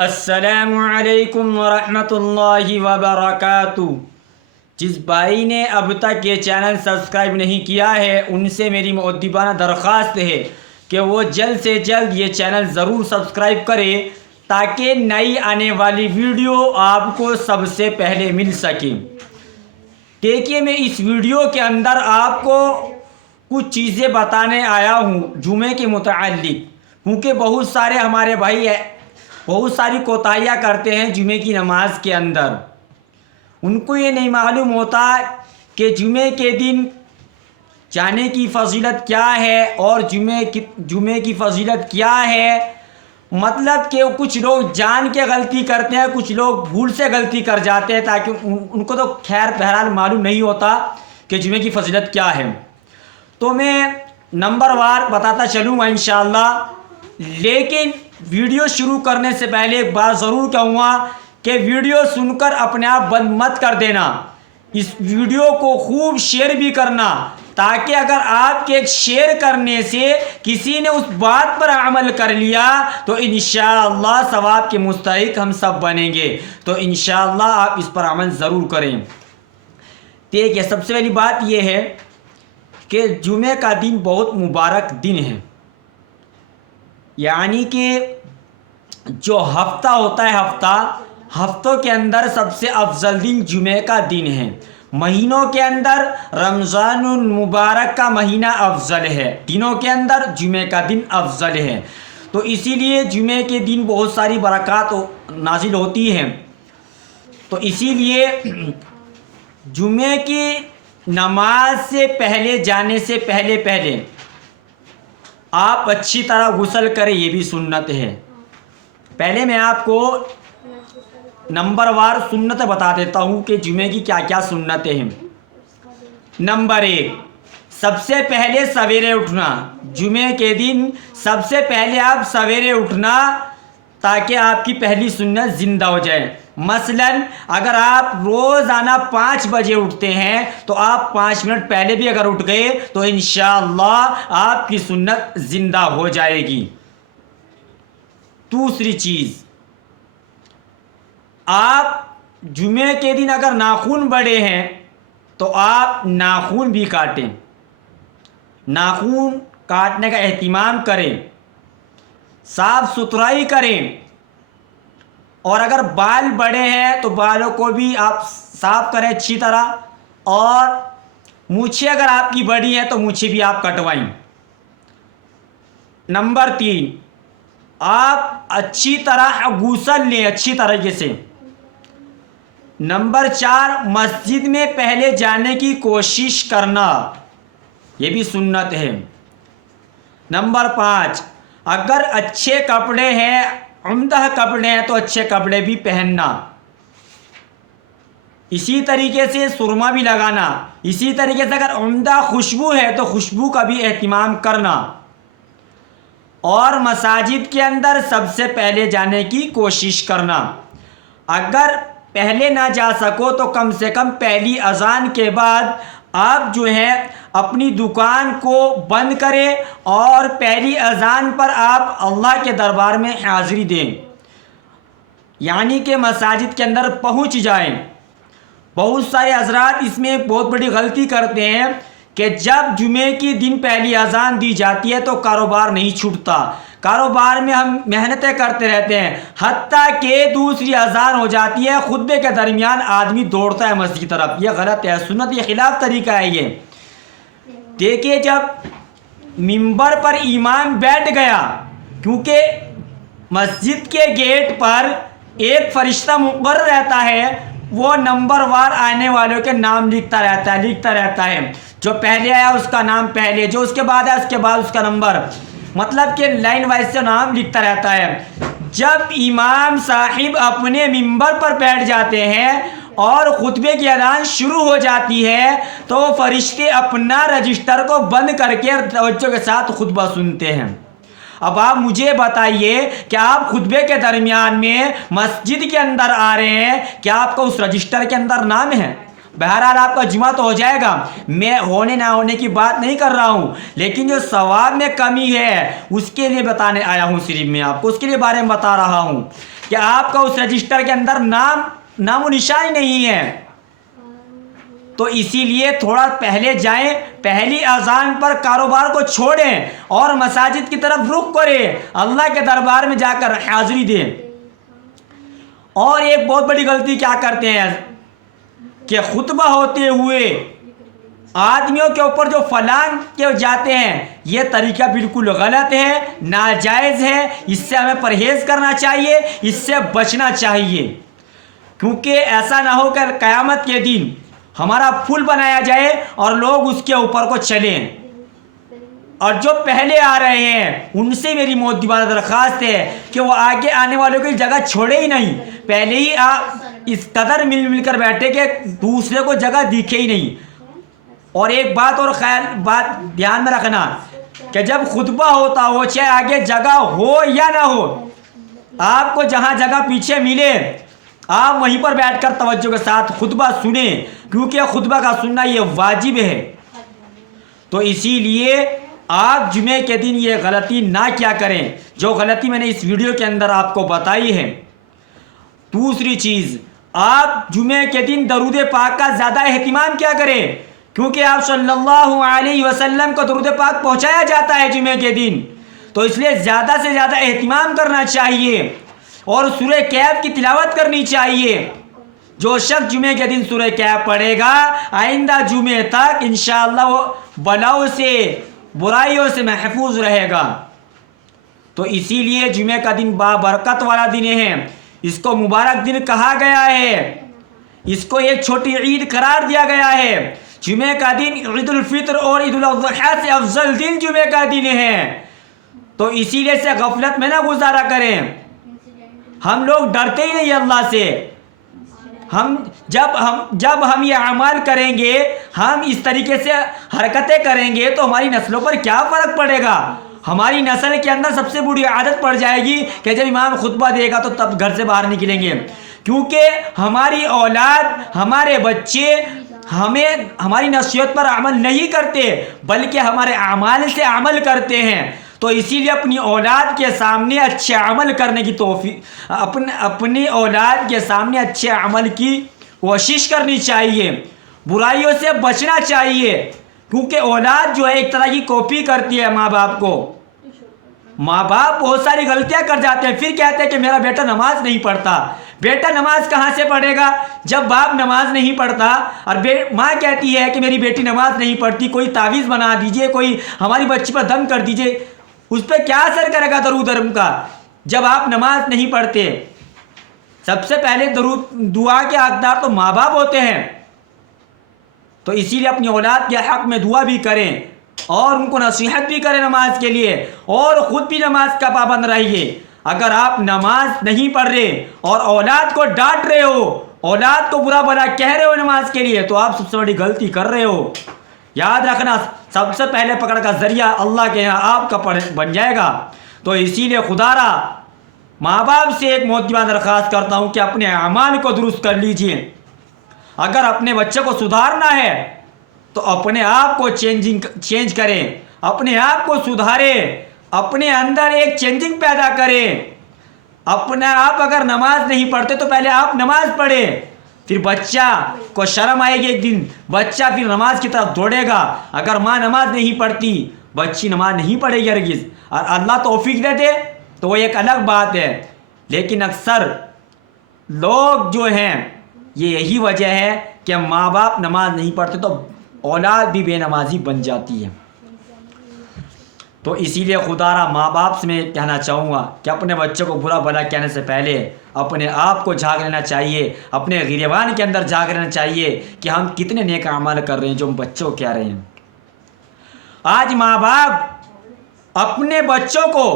السلام علیکم ورحمۃ اللہ وبرکاتہ۔ جس بھائی نے اب تک یہ چینل سبسکرائب نہیں کیا ہے ان سے میری مؤدبانہ درخواست ہے کہ وہ جلد سے جلد یہ چینل ضرور سبسکرائب کرے تاکہ نئی آنے والی ویڈیو آپ کو سب سے پہلے مل سکے۔ دیکھیے، میں اس ویڈیو کے اندر آپ کو کچھ چیزیں بتانے آیا ہوں جمعے کے متعلق، کیونکہ بہت سارے ہمارے بھائی بہت ساری کوتاہیاں کرتے ہیں جمعے کی نماز کے اندر۔ ان کو یہ نہیں معلوم ہوتا کہ جمعے کے دن جانے کی فضیلت کیا ہے اور جمعے کی فضیلت کیا ہے۔ مطلب کہ کچھ لوگ جان کے غلطی کرتے ہیں، کچھ لوگ بھول سے غلطی کر جاتے ہیں، تاکہ ان کو تو خیر بہرحال معلوم نہیں ہوتا کہ جمعے کی فضیلت کیا ہے۔ تو میں نمبر وار بتاتا چلوں گا انشاءاللہ، لیکن ویڈیو شروع کرنے سے پہلے ایک بات ضرور کہوں گا کہ ویڈیو سن کر اپنے آپ بند مت کر دینا، اس ویڈیو کو خوب شیئر بھی کرنا، تاکہ اگر آپ کے شیئر کرنے سے کسی نے اس بات پر عمل کر لیا تو انشاءاللہ ثواب کے مستحق ہم سب بنیں گے۔ تو انشاءاللہ آپ اس پر عمل ضرور کریں۔ دیکھیے، سب سے پہلی بات یہ ہے کہ جمعے کا دن بہت مبارک دن ہے، یعنی کہ جو ہفتہ ہوتا ہے، ہفتوں کے اندر سب سے افضل دن جمعے کا دن ہے۔ مہینوں کے اندر رمضان المبارک کا مہینہ افضل ہے، دنوں کے اندر جمعے کا دن افضل ہے۔ تو اسی لیے جمعے کے دن بہت ساری برکات نازل ہوتی ہیں۔ تو اسی لیے جمعے کی نماز سے پہلے جانے سے پہلے آپ اچھی طرح غسل کریں، یہ بھی سنت ہے۔ پہلے میں آپ کو نمبر وار سنت بتا دیتا ہوں کہ جمعے کی کیا کیا سنتیں ہیں۔ نمبر 1، سب سے پہلے سویرے اٹھنا۔ جمعے کے دن سب سے پہلے آپ سویرے اٹھنا تاکہ آپ کی پہلی سنت زندہ ہو جائے۔ مثلا اگر آپ روزانہ 5 بجے اٹھتے ہیں تو آپ 5 منٹ پہلے بھی اگر اٹھ گئے تو انشاءاللہ آپ کی سنت زندہ ہو جائے گی۔ دوسری چیز، آپ جمعے کے دن اگر ناخن بڑے ہیں تو آپ ناخن بھی کاٹیں، ناخن کاٹنے کا اہتمام کریں، صاف ستھرائی کریں، اور اگر بال بڑے ہیں تو بالوں کو بھی آپ صاف کریں اچھی طرح، اور مونچھیں اگر آپ کی بڑی ہیں تو مونچھیں بھی آپ کٹوائیں۔ نمبر 3، آپ اچھی طرح غسل لیں اچھی طریقے سے۔ نمبر 4، مسجد میں پہلے جانے کی کوشش کرنا، یہ بھی سنت ہے۔ نمبر 5، اگر اچھے کپڑے ہیں، عمدہ کپڑے ہیں تو اچھے کپڑے بھی پہننا، اسی طریقے سے سرما بھی لگانا، اسی طریقے سے اگر عمدہ خوشبو ہے تو خوشبو کا بھی اہتمام کرنا، اور مساجد کے اندر سب سے پہلے جانے کی کوشش کرنا۔ اگر پہلے نہ جا سکو تو کم سے کم پہلی اذان کے بعد آپ جو ہے اپنی دکان کو بند کریں اور پہلی اذان پر آپ اللہ کے دربار میں حاضری دیں، یعنی کہ مساجد کے اندر پہنچ جائیں۔ بہت سارے حضرات اس میں بہت بڑی غلطی کرتے ہیں کہ جب جمعے کی دن پہلی اذان دی جاتی ہے تو کاروبار نہیں چھوٹتا، کاروبار میں ہم محنتیں کرتے رہتے ہیں، حتیٰ کہ دوسری اذان ہو جاتی ہے، خطبے کے درمیان آدمی دوڑتا ہے مسجد کی طرف۔ یہ غلط ہے، سنت کے خلاف طریقہ ہے یہ۔ دیکھیے، جب منبر پر امام بیٹھ گیا، کیونکہ مسجد کے گیٹ پر ایک فرشتہ مقرر رہتا ہے، وہ نمبر وار آنے والوں کے نام لکھتا رہتا ہے، جو پہلے آیا اس کا نام پہلے، جو اس کے بعد آیا اس کے بعد اس کا نمبر، مطلب کہ لائن وائز سے نام لکھتا رہتا ہے۔ جب امام صاحب اپنے منبر پر بیٹھ جاتے ہیں اور خطبے کی اذان شروع ہو جاتی ہے تو فرشتے اپنا رجسٹر کو بند کر کے توجہ کے ساتھ خطبہ سنتے ہیں۔ اب آپ مجھے بتائیے کہ آپ خطبے کے درمیان میں مسجد کے اندر آ رہے ہیں، کیا آپ کو اس رجسٹر کے اندر نام ہے؟ بہرحال آپ کا جمعہ تو ہو جائے گا، میں ہونے نہ ہونے کی بات نہیں کر رہا ہوں، لیکن جو ثواب میں کمی ہے اس کے لیے بتانے آیا ہوں، صرف میں آپ کو اس کے لیے بارے میں بتا رہا ہوں کہ آپ کا اس رجسٹر کے اندر نام و نشان نہیں ہے۔ تو اسی لیے تھوڑا پہلے جائیں، پہلی اذان پر کاروبار کو چھوڑیں اور مساجد کی طرف رخ کریں، اللہ کے دربار میں جا کر حاضری دیں۔ اور ایک بہت بڑی غلطی کیا کرتے ہیں کہ خطبہ ہوتے ہوئے آدمیوں کے اوپر جو فلان کے جاتے ہیں، یہ طریقہ بالکل غلط ہے، ناجائز ہے، اس سے ہمیں پرہیز کرنا چاہیے، اس سے بچنا چاہیے، کیونکہ ایسا نہ ہو کر قیامت کے دن ہمارا پھول بنایا جائے اور لوگ اس کے اوپر کو چلیں۔ اور جو پہلے آ رہے ہیں ان سے میری مؤدبانہ درخواست ہے کہ وہ آگے آنے والوں کی جگہ چھوڑے ہی نہیں، پہلے ہی اس قدر مل کر بیٹھے کہ دوسرے کو جگہ دکھے ہی نہیں۔ اور ایک بات اور بات دھیان میں رکھنا کہ جب خطبہ ہوتا ہو، چاہے آگے جگہ ہو یا نہ ہو، آپ کو جہاں جگہ پیچھے ملے آپ وہیں پر بیٹھ کر توجہ کے ساتھ خطبہ سنیں، کیونکہ خطبہ کا سننا یہ واجب ہے۔ تو اسی لیے آپ جمعے کے دن یہ غلطی نہ کیا کریں جو غلطی میں نے اس ویڈیو کے اندر آپ کو بتائی ہے۔ دوسری چیز، آپ جمعے کے دن درود پاک کا زیادہ اہتمام کیا کریں، کیونکہ آپ صلی اللہ علیہ وسلم کو درود پاک پہنچایا جاتا ہے جمعے کے دن، تو اس لیے زیادہ سے زیادہ اہتمام کرنا چاہیے اور سورہ کہف کی تلاوت کرنی چاہیے۔ جو شخص جمعے کے دن سورہ کہف پڑھے گا آئندہ جمعے تک انشاءاللہ وہ بلاؤں سے برائیوں سے محفوظ رہے گا۔ تو اسی لیے جمعے کا دن بابرکت والا دن ہے، اس کو مبارک دن کہا گیا ہے، اس کو ایک چھوٹی عید قرار دیا گیا ہے۔ جمعے کا دن عید الفطر اور عید الاضحیٰ سے افضل دن جمعے کا دن ہے، تو اسی لیے سے غفلت میں نہ گزارا کریں۔ ہم لوگ ڈرتے ہی نہیں اللہ سے، جب ہم یہ اعمال کریں گے، ہم اس طریقے سے حرکتیں کریں گے تو ہماری نسلوں پر کیا فرق پڑے گا؟ ہماری نسل کے اندر سب سے بری عادت پڑ جائے گی کہ جب امام خطبہ دے گا تو تب گھر سے باہر نکلیں گے، کیونکہ ہماری اولاد، ہمارے بچے ہماری نصیحت پر عمل نہیں کرتے بلکہ ہمارے اعمال سے عمل کرتے ہیں۔ تو اسی لیے اپنی اولاد کے سامنے اچھے عمل کرنے کی توفیق، اپنی اولاد کے سامنے اچھے عمل کی کوشش کرنی چاہیے، برائیوں سے بچنا چاہیے، کیونکہ اولاد جو ہے ایک طرح کی کاپی کرتی ہے ماں باپ کو۔ ماں باپ بہت ساری غلطیاں کر جاتے ہیں، پھر کہتے ہیں کہ میرا بیٹا نماز نہیں پڑھتا۔ بیٹا نماز کہاں سے پڑھے گا جب باپ نماز نہیں پڑھتا اور ماں کہتی ہے کہ میری بیٹی نماز نہیں پڑھتی، کوئی تعویذ بنا دیجئے، کوئی ہماری بچی پر دم کر دیجئے، اس پہ کیا اثر کرے گا درود درم کا جب آپ نماز نہیں پڑھتے؟ سب سے پہلے دعا کے حقدار تو ماں باپ ہوتے ہیں، تو اسی لیے اپنی اولاد کے حق میں دعا بھی کریں اور ان کو نصیحت بھی کریں نماز کے لیے، اور خود بھی نماز کا پابند رہیے۔ اگر آپ نماز نہیں پڑھ رہے اور اولاد کو ڈانٹ رہے ہو، اولاد کو برا بھلا کہہ رہے ہو نماز کے لیے، تو آپ سب سے بڑی غلطی کر رہے ہو۔ یاد رکھنا، سب سے پہلے پکڑ کا ذریعہ اللہ کے یہاں آپ کا بن جائے گا۔ تو اسی لیے خدا را ماں باپ سے ایک مؤدبانہ درخواست کرتا ہوں کہ اپنے اعمال کو درست کر لیجئے۔ اگر اپنے بچے کو سدھارنا ہے تو اپنے آپ کو چینج کریں، اپنے آپ کو سدھاریں، اپنے اندر ایک چینجنگ پیدا کریں۔ اپنے آپ اگر نماز نہیں پڑھتے تو پہلے آپ نماز پڑھیں، پھر بچہ کو شرم آئے گی، ایک دن بچہ پھر نماز کی طرف دوڑے گا۔ اگر ماں نماز نہیں پڑھتی، بچی نماز نہیں پڑھے گی ہرگز، اور اللہ توفیق دے دے تو وہ ایک الگ بات ہے، لیکن اکثر لوگ جو ہیں یہ یہی وجہ ہے کہ ماں باپ نماز نہیں پڑھتے تو اولاد بھی بے نمازی بن جاتی ہے۔ تو اسی لیے خدا را ماں باپ سے میں کہنا چاہوں گا کہ اپنے بچوں کو برا بھلا کہنے سے پہلے اپنے آپ کو جھانک لینا چاہیے، اپنے گریبان کے اندر جھانک لینا چاہیے کہ ہم کتنے نیک اعمال کر رہے ہیں جو ہم بچوں کو کہہ رہے ہیں۔ آج ماں باپ اپنے بچوں کو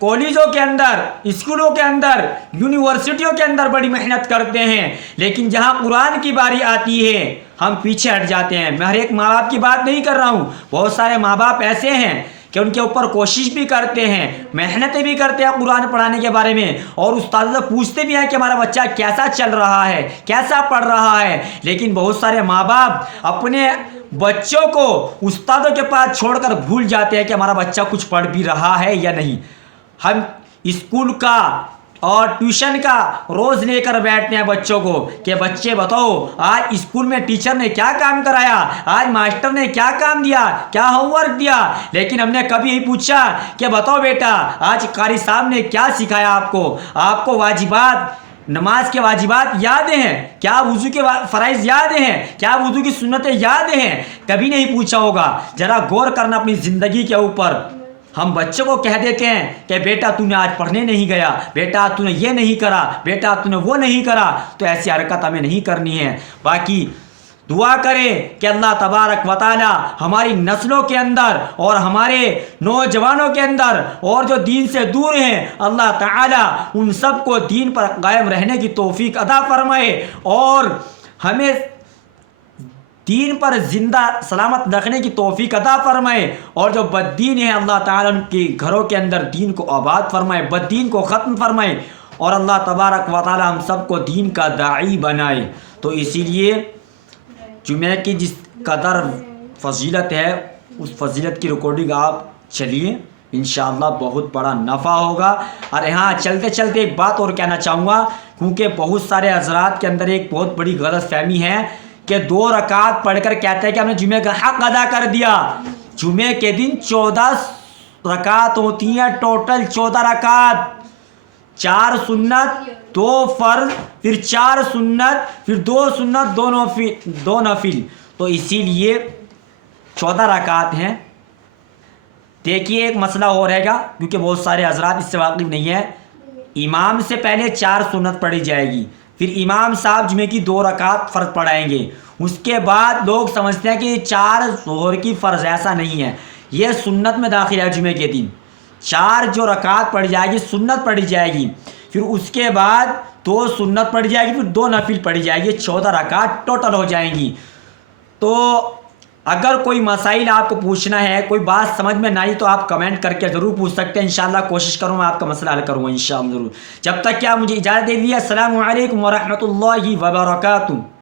کالجوں کے اندر، اسکولوں کے اندر، یونیورسٹیوں کے اندر بڑی محنت کرتے ہیں، لیکن جہاں قرآن کی باری آتی ہے ہم پیچھے ہٹ جاتے ہیں۔ میں ہر ایک ماں باپ کی بات نہیں کر رہا ہوں، بہت سارے ماں باپ ایسے ہیں کہ ان کے اوپر کوشش بھی کرتے ہیں, محنتیں بھی کرتے ہیں قرآن پڑھانے کے بارے میں, اور استاد سے پوچھتے بھی ہیں کہ ہمارا بچہ کیسا چل رہا ہے, کیسا پڑھ رہا ہے. لیکن بہت سارے ماں باپ اپنے بچوں کو استادوں کے پاس چھوڑ کر بھول جاتے ہیں کہ ہمارا بچہ کچھ پڑھ بھی رہا ہے یا نہیں. ہم اسکول کا اور ٹیوشن کا روز لے کر بیٹھتے ہیں بچوں کو کہ بچے بتاؤ آج اسکول میں ٹیچر نے کیا کام کرایا, آج ماسٹر نے کیا کام دیا, کیا ہوم ورک دیا. لیکن ہم نے کبھی نہیں پوچھا کہ بتاؤ بیٹا آج قاری صاحب نے کیا سکھایا آپ کو واجبات, نماز کے واجبات یاد ہیں, کیا وضو کے فرائض یاد ہیں, کیا وضو کی سنتیں یاد ہیں. کبھی نہیں پوچھا ہوگا. ذرا غور کرنا اپنی زندگی کے اوپر. ہم بچوں کو کہہ دیتے ہیں کہ بیٹا تو نے آج پڑھنے نہیں گیا, بیٹا تو نے یہ نہیں کرا, بیٹا تو نے وہ نہیں کرا. تو ایسی حرکت ہمیں نہیں کرنی ہے. باقی دعا کریں کہ اللہ تبارک و تعالی ہماری نسلوں کے اندر اور ہمارے نوجوانوں کے اندر اور جو دین سے دور ہیں, اللہ تعالی ان سب کو دین پر قائم رہنے کی توفیق عطا فرمائے اور ہمیں دین پر زندہ سلامت رکھنے کی توفیق عطا فرمائے. اور جو بددین ہیں اللہ تعالیٰ ان کے گھروں کے اندر دین کو آباد فرمائے, بددین کو ختم فرمائے, اور اللہ تبارک و تعالیٰ ہم سب کو دین کا داعی بنائے. تو اسی لیے جمعہ کی جس قدر فضیلت ہے اس فضیلت کی ریکارڈنگ آپ چلیے, انشاءاللہ بہت بڑا نفع ہوگا. اور یہاں چلتے چلتے ایک بات اور کہنا چاہوں گا, کیونکہ بہت سارے حضرات کے اندر ایک بہت بڑی غلط فہمی ہے کہ 2 رکعت پڑھ کر کہتے ہیں کہ ہم نے جمعہ کا حق ادا کر دیا. جمعے کے دن 14 رکعت ہوتی ہیں, ٹوٹل 14 رکعت, 4 سنت 2 فرض, پھر 4 سنت, پھر 2 سنت 2 نفل. تو اسی لیے 14 رکعت ہیں. دیکھیے ایک مسئلہ اور رہے گا کیونکہ بہت سارے حضرات اس سے واقف نہیں ہے. امام سے پہلے 4 سنت پڑھی جائے گی, پھر امام صاحب جمعے کی 2 رکعت فرض پڑھائیں گے. اس کے بعد لوگ سمجھتے ہیں کہ 4 ظہر کی فرض, ایسا نہیں ہے, یہ سنت میں داخل ہے. جمعے کے دن 4 جو رکعت پڑھی جائے گی سنت پڑھی جائے گی, پھر اس کے بعد 2 سنت پڑھی جائے گی, پھر 2 نفل پڑھی جائے گی, 14 رکعت ٹوٹل ہو جائیں گی. تو اگر کوئی مسائل آپ کو پوچھنا ہے, کوئی بات سمجھ میں نہ آئی تو آپ کمنٹ کر کے ضرور پوچھ سکتے ہیں. انشاءاللہ کوشش کروں میں آپ کا مسئلہ حل کروں گا انشاءاللہ ضرور. جب تک کہ آپ مجھے اجازت دے دیجیے. السلام علیکم ورحمۃ اللہ وبرکاتہ.